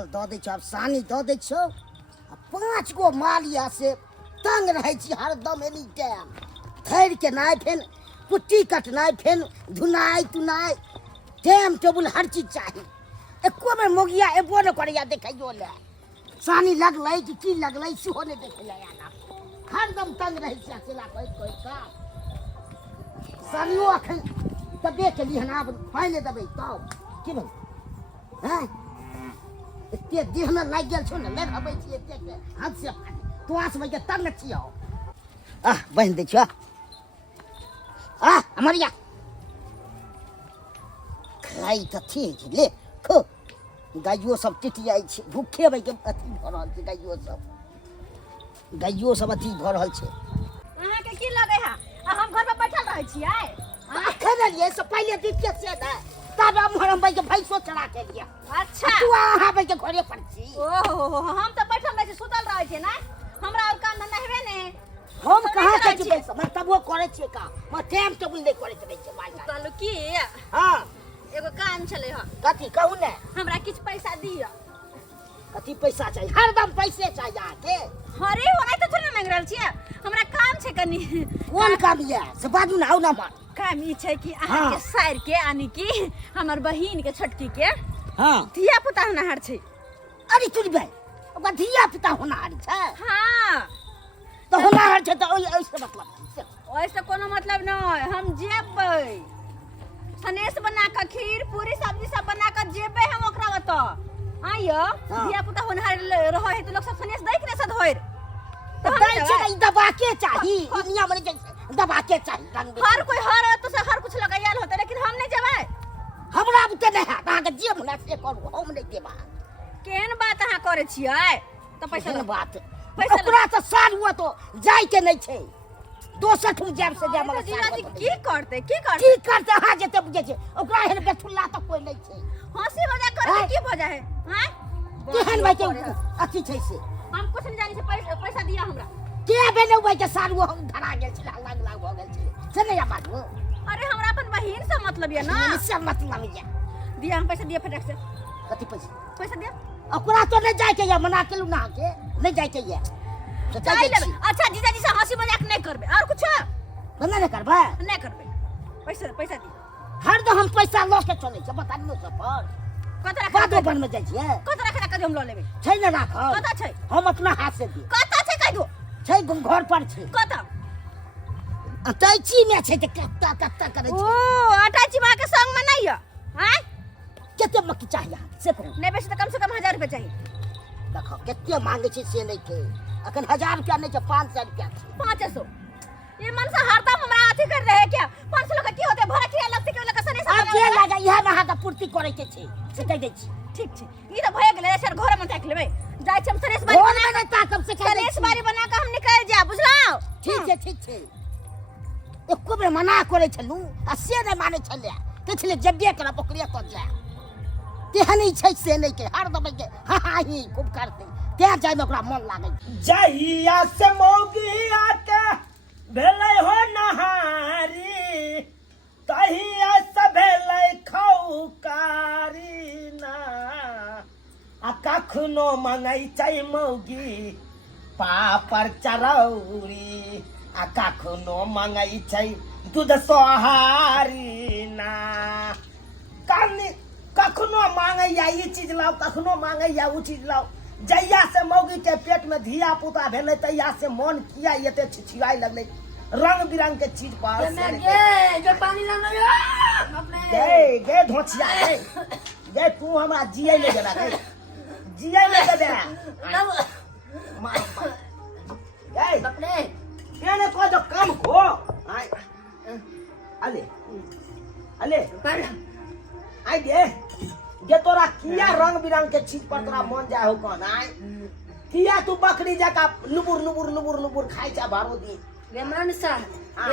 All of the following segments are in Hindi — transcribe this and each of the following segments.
चल दऽ दै छौ, आब सानी दऽ दै छौ। 5 गो मालिया से तंग रहै छी हरदम एनी टाइम। थैर के नाय फेन कुट्टी कटनाइ फेन धुनाइ तुनाइ टाइम टेबुल हर चीज चाही। एको बेर मोगिया एबो न करैया देखैयो ले। सानी लगलै कि की लगलै सेहो नहि देखै ले आना। हरदम तंग रहै छी अकेला कोइ का। सानियो अखन दबे के लिए आब पानि देबै तब की भेल हैं? एते देह में लागि गेल छौ ने ले हबै छी एते के हाथ से तो आसबै के तंग छियो। बहिन दै छियो। अमरिया खाई त ठीक ले खो। गाइयो सब टिटियाई छै भूखे भाई के अथी भ रहल छै। गाइयो सब अथी भ रहल छै। अहाँ के की लगे है हम घर में बैठल रहै छियै? अखन ये से पहले दिक्कत से ना तब हम भाई के भैंसो चढ़ा के लिया। अच्छा तू अहाँ भाई के घरे पर छी। ओहो हम तो बैठल रहै छी सुतल रहै छी ना। हमरा और काम धंधा हेबे ने। हम कहाँ से छी पैसा मैं तबो करे छी का मैं टाइम टेबुल नहीं करे छी माय। कहलु की हां एगो काम छले ह। कथी कहू ने? हमरा किछ पैसा दियो। कथी पैसा चाहिए? हरदम पैसे चाहिए आके। अरे ओने तो थोड़ी मांग रहल छी। हमरा काम छै कनी। कोन काम ये से बाजू ना ना मार। काम ई छै कि अहाँ के साइर के यानी कि हमर बहिन के छोटकी के हां धिया पुता होनहार छै। अरे चुप बे ओका धिया पुता होनहार छै। हां तो होनहार छै तो ऐसे मतलब ऐसे कोनो मतलब नहीं। हम जेबै सनेस बना के खीर पूरी सब्जी सब बना के जेबै हम ओकरा बत आइयो। धिया पुता होनहार रहो है तो लोग सब सनेस दै के ने सद होइर तो दै छै दबा के चाही दुनिया में दबा के चाही। हर कोई हर तो से हर कुछ लगायल होता लेकिन हम नहीं जेबै। हमरा बुते नहीं है अहाँ के जे मुना से करू हम नहीं देबा। केहन बात अहाँ करे छियै? तो पैसा केहन बात पैसा ओकरा तो साल हुआ तो जाय के नहीं छै। दोसर ठुम जाब से जा मगर जीजाजी की करते अहाँ जते बुझे छै ओकरा हेन बेठुल्ला तो कोई नहीं छै। हंसी मजाक करे की वजह है? हैं केहन भाई के अथी छै से हम कुछ नहीं जानी से पैसा दिया हमरा के बेने भाई के साल वो हम धरा गेल छै लाग हो गेल छै से नहीं बात। अरे हमरा अपन बहिन से मतलब है ना। इससे मतलब है दिया हम पैसा दिया फटक से। कथी पैसा दिया ओकरा तो नहीं जाय के या मना के ना के नहीं जाय के या अच्छा जीजाजी से हंसी मजाक नहीं करबे और कुछ बना नहीं करबे नहीं करबे। पैसा दी हर दो हम पैसा लो के चले छ बता दियो सब पर कतरा बादो बन में जाय छिए। कतरा खड़ा कर हम लो लेबे छै न राख कता छै हम अपना हाथ से दी कता छै कह दो छै घर पर छै कता अटैची में छै त कत्ता करे छै। ओ अटैची बा के संग में नहीं है हैं? केते मक्की चाहिए से कहू नहीं बेसी तो कम से कम 1000 रुपया चाहिए। देखो केते मांगे छै से नहीं के अखन 1000 रुपया नहीं छै 500 रुपया छै। 500 ये मन से हरदम हमरा अथी कर रहे क्या? 500 लोग की होते भरा किया लगते के लगा सने अब जे लगा यह में हाथ पूर्ति करे के छै से कह दै छी। ठीक छै ई तो भए गेले सर घर में देख लेबे जाय छै हम सनेस बारी घर में नहीं ताकब से कह दै सनेस बारी बना के हम निकल जा बुझलो। ठीक छै एको बेर मना करे छलू आ से नहीं माने छले कहले जब्बे कर ओकरे तो जा तेहनी छै से नहीं के हर दबे के ही खूब करते ते जाय में ओकरा मन लागे जहिया से मौगिया के भेलै हो नहारी तहिया से भेलै खौकारी ना आ कखनो मंगै छै मौगी पापड़ चरौरी आ कखनो मंगै छै दूध सोहारी ना कखनो मांगे या ई चीज लाओ कखनो मांगे या उ चीज लाओ। जहिया से मौगी के पेट में धिया पुता भेले तहिया से मन किया एते छिछियाई लगले रंग बिरंग के चीज पर जो पानी लाना गे धोछिया गे तू हमरा जियै ले गेला गे जियै ले दे गे अपने केने को जो काम हो अले आई गे तोरा किया रंग बिरंग के चीज पर तोरा मन जाय हो कौन आई किया तू बकरी जका लुबुर खाई जा बारो दी रे मन सा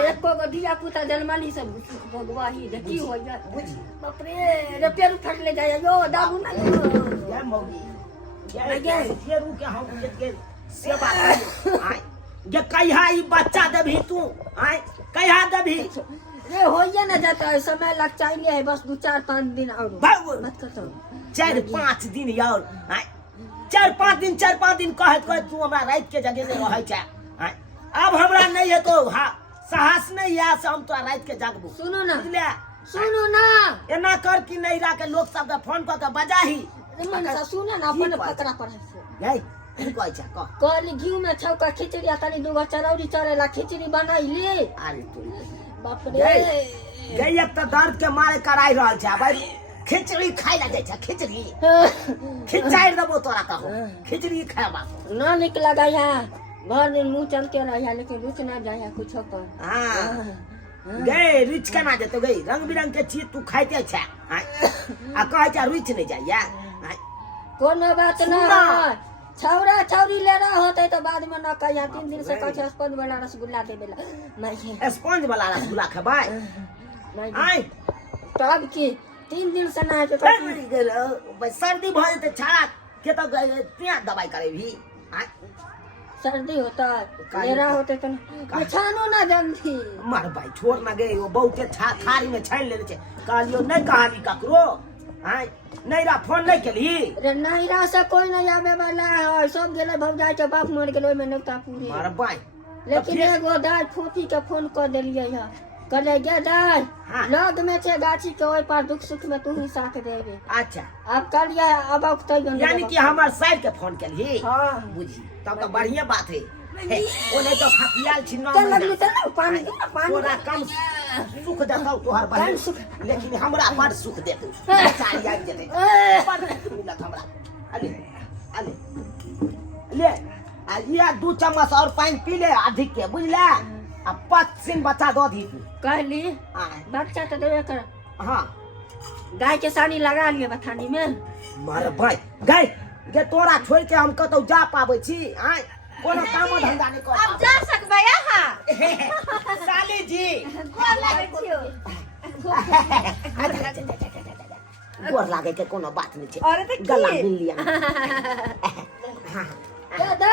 एको गो धिया पुता जन्माली सब भगवाही देखी हो जा बुझी बाप रे रे पेरू फटले जाय यो दाबू ना ये मौगी ये फेरू के हम के सेवा आई ये कहिया ई बच्चा देबही तू आई कहिया देबही रे होइए ना जाता है समय लग चाहिए है बस 2-4-5 दिन और बाबू मत कर 4-5 दिन और 4-5 दिन कहत तू हमरा रात के जगह नहीं रहे छै अब हमरा नहीं है तो साहस नहीं है से हम तो रात के जगबू सुनो ना बुझले सुनो ना एना कर कि नहीं रा के लोग सब के फोन क के बजाही मन सुनो ना अपन पकड़ा पर गई की कहै छै कह कहली घी में छौका खिचड़ी तनी दूगो चरौरी चरेला खिचड़ी बनाइली अरे तू बाप रे गई एक तो दर्द के मारे कराई रहल छै भाई खिचड़ी खाई ला जाय छै खिचड़ी खिचाई देबो तोरा कहो खिचड़ी खाबा ना निक लगा यहाँ भर दिन मुंह चलते रहा लेकिन रुच ना जाए कुछ पर हां गई रुच केना जेतो गई रंग बिरंग के चीज तू खाइते छै आ कहै छै रुच नहीं जाइया कोनो बात ना है छौरा छौरी ले रहा होते तो बाद में न कहिया 3 दिन से कछ स्पंज वाला रसगुल्ला दे देला मैं स्पंज वाला रसगुल्ला खबाई मैं आई तब की 3 दिन से ना है तो सर्दी भ जेते छाड़ा के तो त्या दवाई करे भी सर्दी होता लेरा होते तो छानो ना जल्दी मार भाई छोड़ ना गए वो बहुते थारी में छान लेले छे कहलियो नहीं कहानी ककरो हां नैरा फोन नहीं केली रे नैरा से कोई नहीं आवे वाला है सब गेले भौजाई के बाप मर गेले में नौता पूरी मार भाई लेकिन एगो दाई फूफी के फोन कर देलिए है कहले गे दाई लग में छे गाछी के ओइ पर दुख सुख में तू ही साथ देबे अच्छा अब कलिया अब उठतै यानी कि हमर साइड के फोन केली हां बुझी तब तो बढ़िया बात है ओ नहीं तो खपियाल छिन्ना चल लगली त पानी तोरा कम सुख देतौ तोहर बहन लेकिन हमरा बड़ सुख देतौ चाली आबि जेतै बड़ सुख मिलत हमरा अले अले ले आ ये 2 चम्मच और पानी पी ले अधिक के बुझले आ 5 दिन बच्चा दो दी तू कहली बच्चा तो देवे कर हां गाय के सानी लगा लिए बथानी में मार भाई गाय के तोरा छोड़ के हम कतौ जा पाबै छी आय कोनो काम धंधा नहीं कर अब जा सकबे यहाँ साली जी गोर लागै छियो गोर लागे के कोनो बात नहीं छे अरे त की गला मिल लिया दादा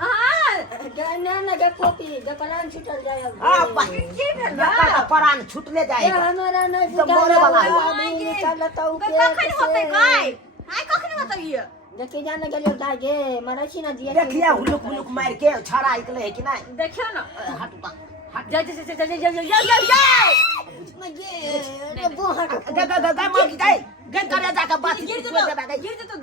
हां गाना ना के पोपी के परान छूटल जाय आ भाई की भेल का प्राण छूटले जाए हमारा नहीं तो मोरे वाला है। आदमी चलता उ के कखन होतै गाय हाय कखन होतै ये देखि जाने के लिए दाई गे मरे छी ना जिया देखिए हुलुक हुलुक मार के छाड़ा निकले है कि नहीं देखियो ना हट उता हट जा रे वो हट गा मार गई गन करे जाके बात गिर गिर तो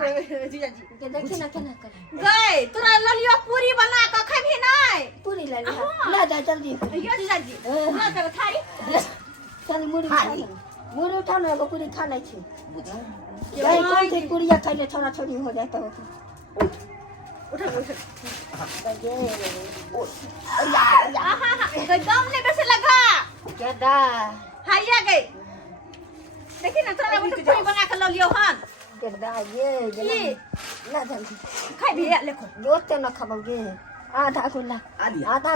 जीजाजी के देखि ना केना कर गए तोरा ललियो पूरी बना के खबी नहीं पूरी ले ला जा जल्दी यो जीजाजी ना कर थारी चल मुड़ी खा ले मुड़ी उठा ना एगो पूरी खा ले छी गई कोन के पूरी खा ले छोरा छोरी हो जाता हो उठा अरे आहा दम ने बेसे लगा के दा हाइया गई देखी ना तोरा मुझे पूरी बना के ललियो हन के दा ये ना जल्दी खाई भी लेखो दोते न खाबोगे आधा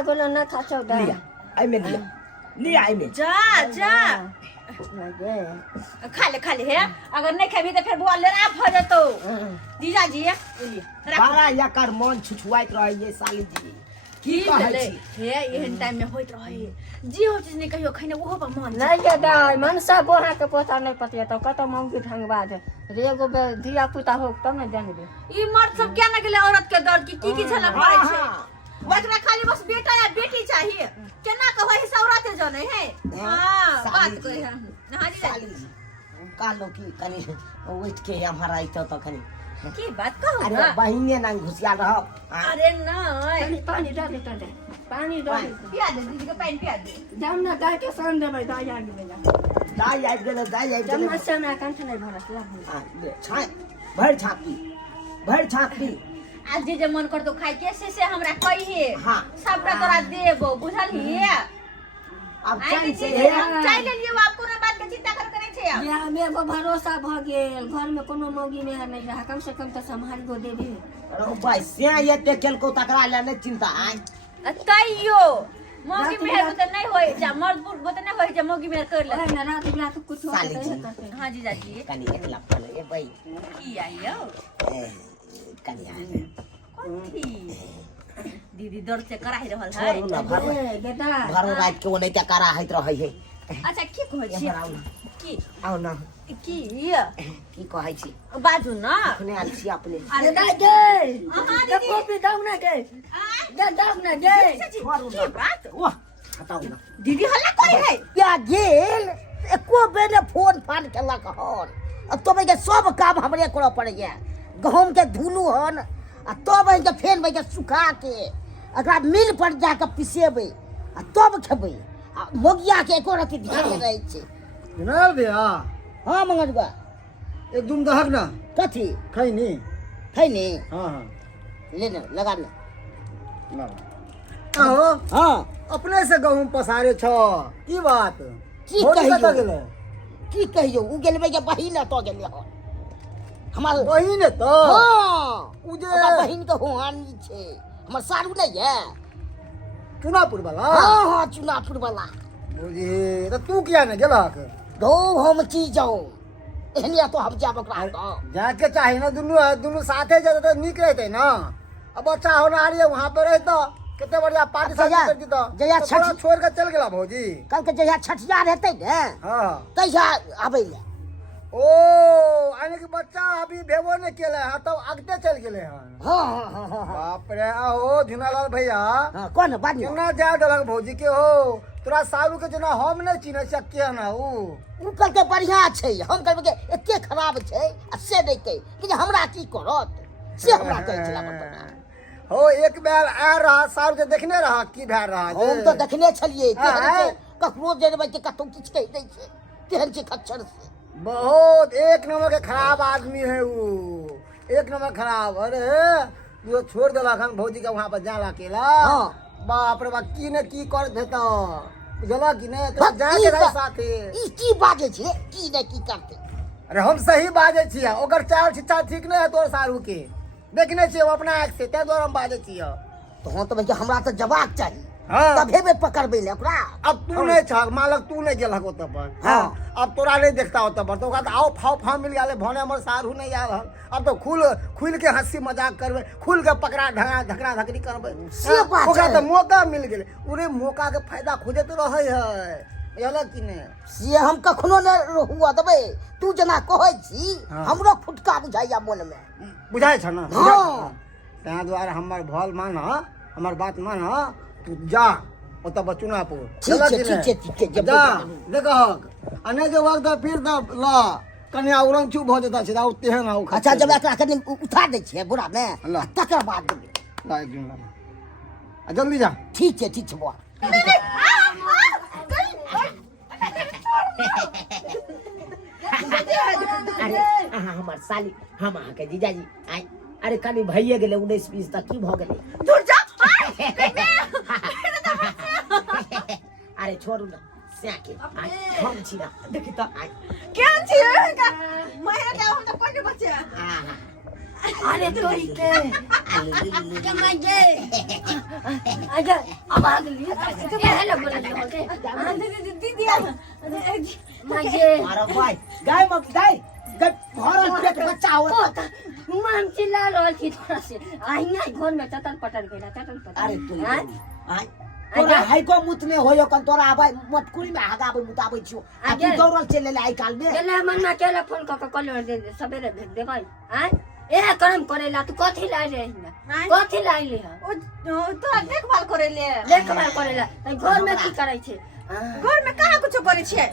गोला न खा छौ दा लिया आई में लिया आई में जा जा खा ले है अगर नहीं खाबी तो फिर बुआ लेना हो जतो जीजाजी बारा याकर मन छुछुआइत रहे ये साली जी की कहै छी हे एहन टाइम में होइत रहे जी हो चीज नहीं कहियो खैने ओहो पर मन नहीं के दाई मन सब बोहा के पोता नहीं पतिया तो कत मंगी ढंगबा दे रेगो दिया पुता हो तब न जानबे ई मर्द सब क्या न गेले औरत के दर्द की झलक पड़े छै ओकरा खाली बस बेटा या बेटी चाहिए केना कहै है सौराते जने है हां बात कहे हम हां साली जी कालो की कनी उठ के हमारा आइतो तो कनी की बात कहू अरे बहिने ना घुसिया रह अरे नहीं पानी डाल दे पानी डाल पिया दे दीदी के पानी पिया दे जाम ना गाय के संग देबै दाई आ गेलै दाई आबि गेलै जम्मा से ना कंठ नहीं भरत ला ले छाय भर छापी आज जे मन कर तो खाई के से हमरा कहिए हां सबटा तोरा देबो बुझलही अब चाय से चाय ले लियो आपको ना बात के चिंता करे छै अब या में वो भरोसा भ गेल घर में कोनो मौगी में नहीं रहा कम से कम तो संभाल गो देबे अरे भाई से ये केलको तकरा ले नहीं चिंता आय तैयो मौगी मेहर तो नहीं होय जा मर्द पुरुष तो नहीं होय जा मौगी मेहर कर ले ना रात बिरात कुछ हो साली हां जीजाजी कनी एक लप ले भाई की आइयो कनी कथी दीदी दर्द से कराई रहल है भरो बेटा रात के ओने क्या करा हैत रहै है अच्छा की कहै छी की आओ ना की की कहै छी बाजू ना अपने आल छी अपने अरे दाई गे ये कॉपी दाऊ ना गे गे दाऊ ना गे की बात वाह बताओ ना दीदी हल्ला करे है या गेल एको बेर फोन फान केलक हन अब तो भाई के सब काम हमरे करऽ पड़ैया गहूम के धुनु हन आ तब भाई के फेन भाई के सुखा के एकरा मिल पर जाके पिसेबै आ तब खेबै आ मोगिया के एको रति ध्यान नहीं रहै छै जनाब भैया हाँ मंगरुआ एक दुम दहक ना कथी खैनी खैनी हाँ हाँ ले ना लगा ना आहो हाँ अपने से गहूम पसारे छ की बात की भौजी कहियो कतऽ गेलै की कहियो उ गेलबै के बहिन तो गेलै हन हमार बहिन तो हाँ उ जे ओकर बहिन के होहानी छै हमर सारू नहीं है चुनापुर वाला हाँ हाँ चुनापुर वाला भौजी तो तू किया ने गेलक दो हम की जाऊं एहनिया तो हम जाब ओकरा गाँव जाके चाही ना दुनू साथे जेते तो नीक रहते ना अब बच्चा होनार है वहां पे रहता कितने बढ़िया पार्टी जया- कर दी तो जया तो थोड़ा छठी- छोड़ के चल गेला भौजी कल के जहिया छठियार हेतै ने हाँ तहिया आबै ले ओ आने के बच्चा अभी भेबो नहीं केले हैं तब अगते चल गेले हैं हाँ हाँ हाँ हाँ हाँ बाप रे आहो झुनालाल भैया हाँ कौन बात नहीं केना जा दलक भौजी के हो तोरा सारू के जना हम नहीं चिन्ह सकिए ना उ उ कल के बढ़िया छै हम कहबै के एते खराब छै आ से नहीं कहि कि हमरा की करत से हमरा कहै छला बता हो एक बार आ रहा सारू के देखने रहा की भै रहा हम तो देखने छलिए केहन हाँ। छै ककरो जेबै के कतौ किछ कहि दै छै केहन छै खच्चर से बहुत एक नंबर के खराब आदमी है वो एक नंबर खराब अरे जो छोड़ देलक हम भौजी के वहां पर जाला अकेला हाँ। बाप रे बाप की ने की कर देता बुझला कि ने तो बस जा ई के रही बा- साथे ई की बाजे छै की नहीं की करते अरे हम सही बाजे छियै ओकर चाल शिक्षा ठीक नहीं है तोर सारू के देखने छियै वो अपना आँख से ते द्वारा हम बाजे छियै तो हम तो भाई हमरा तो जवाब चाहिए हाँ। तभे बे पकड़बै ले ओकरा अब तू नहीं छ मालक तू नहीं गेलक ओतऽ पर हाँ। अब तोरा नहीं देखता ओतऽ पर तो ओकरा आओ फाव फाव मिल गेले भने हमर सारू नहीं आयल हन अब तो खुल के हंसी मजाक करबे खुल के पकड़ा धकड़ा धकड़ी करबे से बात ओकरा है। तो मौका मिल गेले उरे मौका के फायदा खोजत रहे है बुझलक कि नहीं से हम कखनो न हुआ देबै तू जना कहै छी हाँ। हमरो फुटका बुझाइया मन में बुझाय छ ना हाँ। तैं द्वारा हमर भल मान हमर बात मान तू जा ओतऽ बचुनापुर ठीक छै, ठीक छै, ठीक छै, जेबै जा जरूर। देखहक आ नहि जे वक्त फिर तऽ ला कन्या उरंग चुप भऽ जेता छै आउ तेहन आउ अच्छा जब एकरा कनि उठा दै छियै बुढ़ा में अल्लाह। आ तकर बाद देबै ला एक दिन ला आ जल्दी जा ठीक छै बुआ अरे अहाँ हमर साली हम अहाँके जीजाजी आइ अरे कनि भइए गेलै 19-20 तक की भऽ गेलै दूर जा अरे छोड़ू ना स्याके आइ हम छी ना देखि त आइ केहन छी महिना के हम त कोन बचे आहा अरे तोरी के जमाई गे अगर आवाज लिए तो हेलो बोल रहे हो दीदी माई गे अरे भाई गाय मत गाय भरल पेट बच्चा हो मन चिल्ला रहल छी थोड़ा से आइया घर में चटल पटल गेला चटल पटल अरे तू हाँ? आइ तोरा हाइको मुतने होयो कन तोरा आबै मटकुरी में हगाबै मुताबै छियो आ तू आगे। दौड़ल चले ले आइ काल में गेला मन में केला फोन क कल दे सबेरे भेज दे भाई हां ए करम करेला तू कथि लाई रे आँय? कथि लाई ले ओ तोरा देखभाल करे ले देखभाल करेला त घर में की करे छे घर में कहाँ कुछ करे छे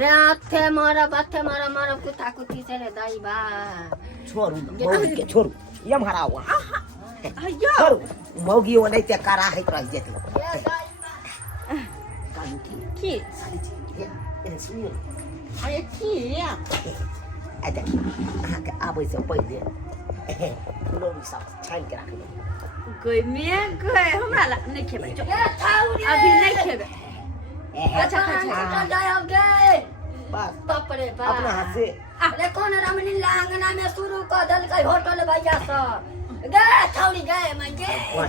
रे अथे मारा कुत्ता कुत्ती से रे दाई बा छोड़ू ना मौगी के छोड़ू ये हमारा हुआ अयो छोड़ू मौगी वो नहीं ते करा है रह जेते कालू की साली जी ये सुनियो अरे की आ देखी अहाँके आबै से पहिले लोरी सब छानि के राखबै कोई में कोई हमरा ला नहीं खेबै जो। ए छाउरी अभी नहीं खेबै अच्छा अच्छा जाओगे बस बाप रे बाप अपना हाथ से अरे कौन रामनी लांगना में शुरू कर दल के होटल भैया सब गे छाउरी गे मैं गे ओए,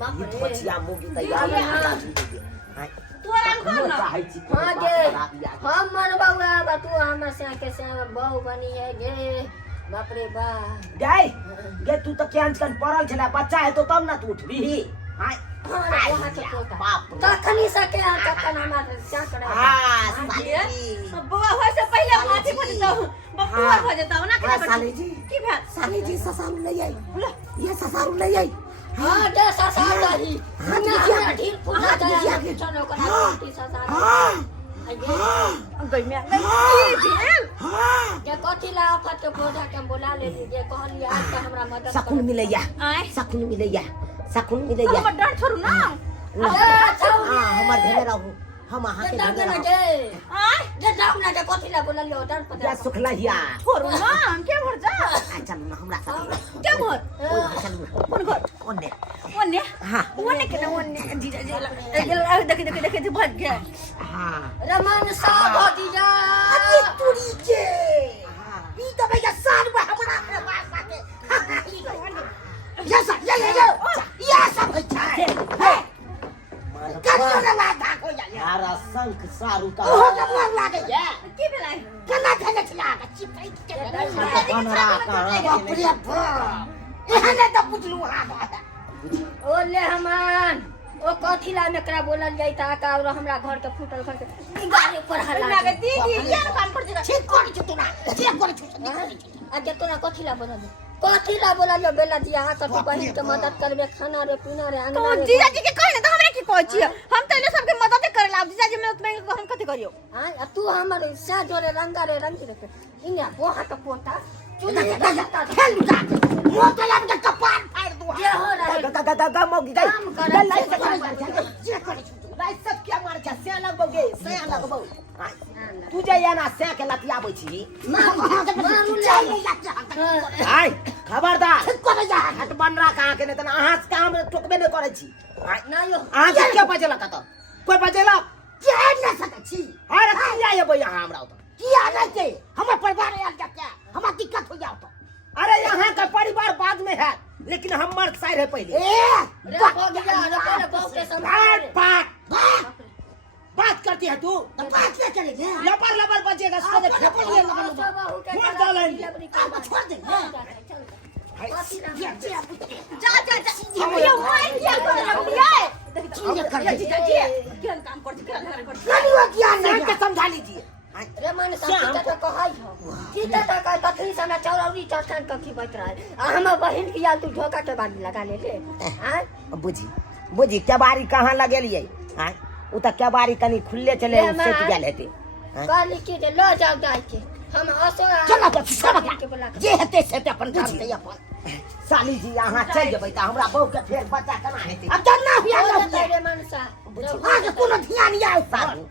बाप ये रे बचिया मौगी तैयार है तोरा घर ना हाँ गे हम मन बउआ बा तू हमर से के से बहु बनी है गे बाप रे बाप गाय गे तू तो केहन कन पड़ल छला बच्चा है तो तब ना तू उठबी हाय हाँ वहाँ के पोता बाप रे। कखनी सके आ कखन हमारे क्या करे हाँ साली जी बुआ होय से पहले माथी भज जाओ बपुआ भज जाओ ना हाँ, साली जी की भेल साली जी ससारू नहीं आई ये ससारू नहीं आई हाँ दे ससार रही हाँ, ना लीजिए। हमरा ढील फुटा हाँ, जाए लीजिए। चलो करा रोटी ससार गई में की भेल जे कथी ला आफत के पौधा के हम बोला ले जे कहली आज के हमरा मदद सकुन मिलैया आय सकुन मिलैया सकुन मिलैया हमर डर छोड़ू ना हाँ हमर घेरे रहू हम अहाँ के घेरे रहू आय जे जाऊ ना जे कथी ला बोला लियो डर या पता सुखलहिया छोड़ू ना हम के भर जा चल ना हमरा साथ के भर चल कौन घर ओने ओने हाँ ओने के ना ओने जीजा जी देख भज गया हाँ रमन सा भतीजा अरे तुरी के ई तो भैया साल में हमरा के पास आके ये सब ये सब है छाए कहियो ना लादा को जा यारा शंख सारू का ओहो के मार लागे ये की भेलै केना खेले छला चिपै के बनरा कहाँ बाप रे बाप एहने तो पुछलू हां ओ ले हमान ओ कथी ला मेकरा बोलल जाइता का और हमरा घर के फूटल घर के गाड़ी पर हल्ला ना गती ये काम पर जगह ठीक कर छ तोरा ठीक कर छ आगे तोरा कथी ला बोलल जो बेला दिया हाथ तो बहिन के मदद करबे खाना रे पीना रे तो अंगना रे जीजा जी के कहने तो हमरा की कहै छियै हम त इने सबके मदद करे ला जीजा जी में उतने हम कथि करियो हां आ तू हमर सा जोरे रंगा रे रंग रे इने बोहा के पोता चुनी खेल जा मो तो लग के कपार फाड़ दू ये हो रहा है गा मोगी गई काम करे जे करे छ भाई सब क्या मार के से लगबोगे से लगबो तू जे या ना से के लतियाबै छी मारू ले जा हाय खबरदार ठीक कर जा हट बनरा कहाँ के नहीं तो अहाँ से काम टोकबे नहीं करे छी ना यो अहाँ के क्या बजेलक त कोई बजेलक के न सकै छी अरे किया ये यहाँ हमरा तो किया नहीं के हमर परिवार आयल जा क्या हमरा दिक्कत हो जाओ तो अरे यहाँ का परिवार बाद में है लेकिन हमार साइड है पहले रे भगिया रे पहले बहु के बात बात बात करती है तू तो बात क्या करेंगे लबर लबर बजेगा सोने फेंक ले फोन डालेंगे आप छोड़ दे जा जा जा ये मार दिया कर जीजा जी केन काम कर नहीं हुआ किया नहीं के समझा लीजिए रे मन साथी त कहै हो की त कहै कथी समय चौरौरी चरचन कथी बैठ रहा है आ हमर बहिन के याल तू धोखा के बारी लगा ले रे हां बुझी बुझी केबारी कहाँ लगेलिए हाँ उ त केबारी कनी खुले चले सेट गेल हेते कहली की जे ल जाओ जाय के हम हसो चलो तो छोड़ जे हेते से अपन काम से अपन साली जी यहाँ चल जेबै त हमरा बहू के फेर बच्चा केना हेतै अब जानना हुआ ना रे मन सा आगे कोनो ध्यान नहीं आए सारू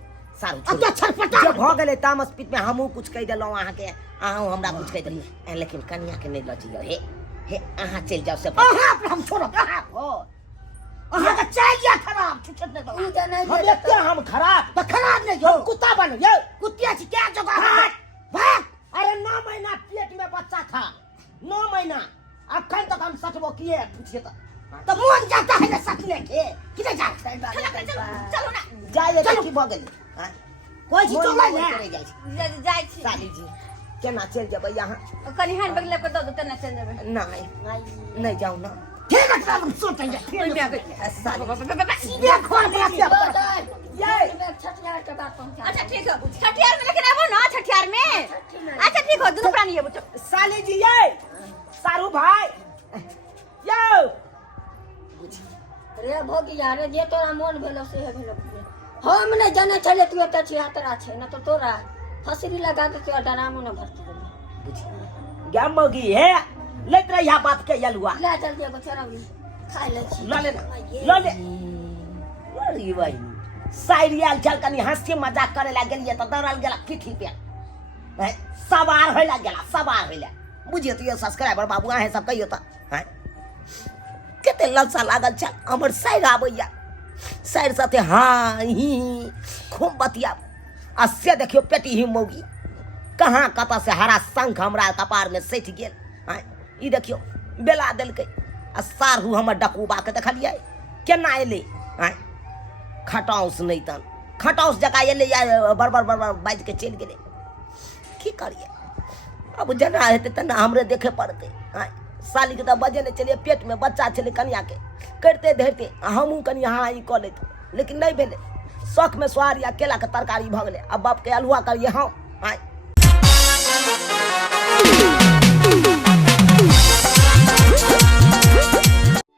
सारू अब तो छटपटा जे भ गेलै तामस पित में हमहू कुछ कह देलौं अहाँ के अहाँ हमरा कुछ कह देलिए लेकिन कन्या के नहीं लजियो हे हे अहाँ चल जाओ से अहाँ पर हम छोड़ो अहाँ हो अहाँ का चाहिए खराब छुछत नहीं ई तो त नहीं हम देखते हम खराब तो खराब नहीं हो कुत्ता बनो ये कुत्तिया से क्या जगह है भाग अरे 9 महीना पेट में बच्चा था 9 महीना अखन तक हम सचबो किए पूछिए तो मन जाता है ना सकने के किधर जाता है चलो ना जाइए तो की भ गेलै हां कोई चीज चला ना करे जाइ छै जाय छी साली जी केना चल जेबै यहाँ कनी हैंड बैग लेके दो दो तना चल जेबै नहीं नहीं जाऊ ना ठीक है हम सोचेंगे ओइ में आ गई साली ये खोल दिया क्या ये छठियार के बात पहुंचा अच्छा ठीक है छठियार में लेकिन आबो ना छठियार में अच्छा ठीक हो दोनों प्राणी आबो साली जी ये सारू भाई यो रे भगिया रे जे तोरा मन भेलो से भेलो हम नहीं जाने चले तू एत छिहत्तरा छे न तो तोरा फसरी लगा के तोरा डरामो न भरती क्या मगी है लेत रही यहाँ बात के यलुआ ला चल जे चरौरी खा ले छी लो ले अरे भाई साइरियल चल कनी हंसी मजाक करे ला गेलिए त दौड़ल गेला किठी पे हैं सवार होइला गेला सवार होइला बुझिए तो ये सब्सक्राइबर बाबू आहे सब कहियो त हैं केते ललसा लागल छ हमर साइर आबैया साइर साथे हां ही खूब बतिया आ से देखियो पेटी ही मौगी कहाँ कता से हरा शंख हमरा कपार में सैठ गेल हैं ई देखियो बेला देलकै आ सारू हमर डकुबा के देखलिए केना एले हैं खटाउस नहीं तन खटाउस जका एले या बरबर बाज के चल गेले की करिए अब जना हेते तना हमरे देखे पड़ते हैं साली के तो बजे नहीं चलिए पेट में बच्चा चले कन्या के करते धरते हमहूँ कनी हाँ ई कऽ लेते लेकिन नहीं भेले शौक में स्वार या केला के तरकारी भऽ गेलै अब बाप के अलुआ करिए हम आय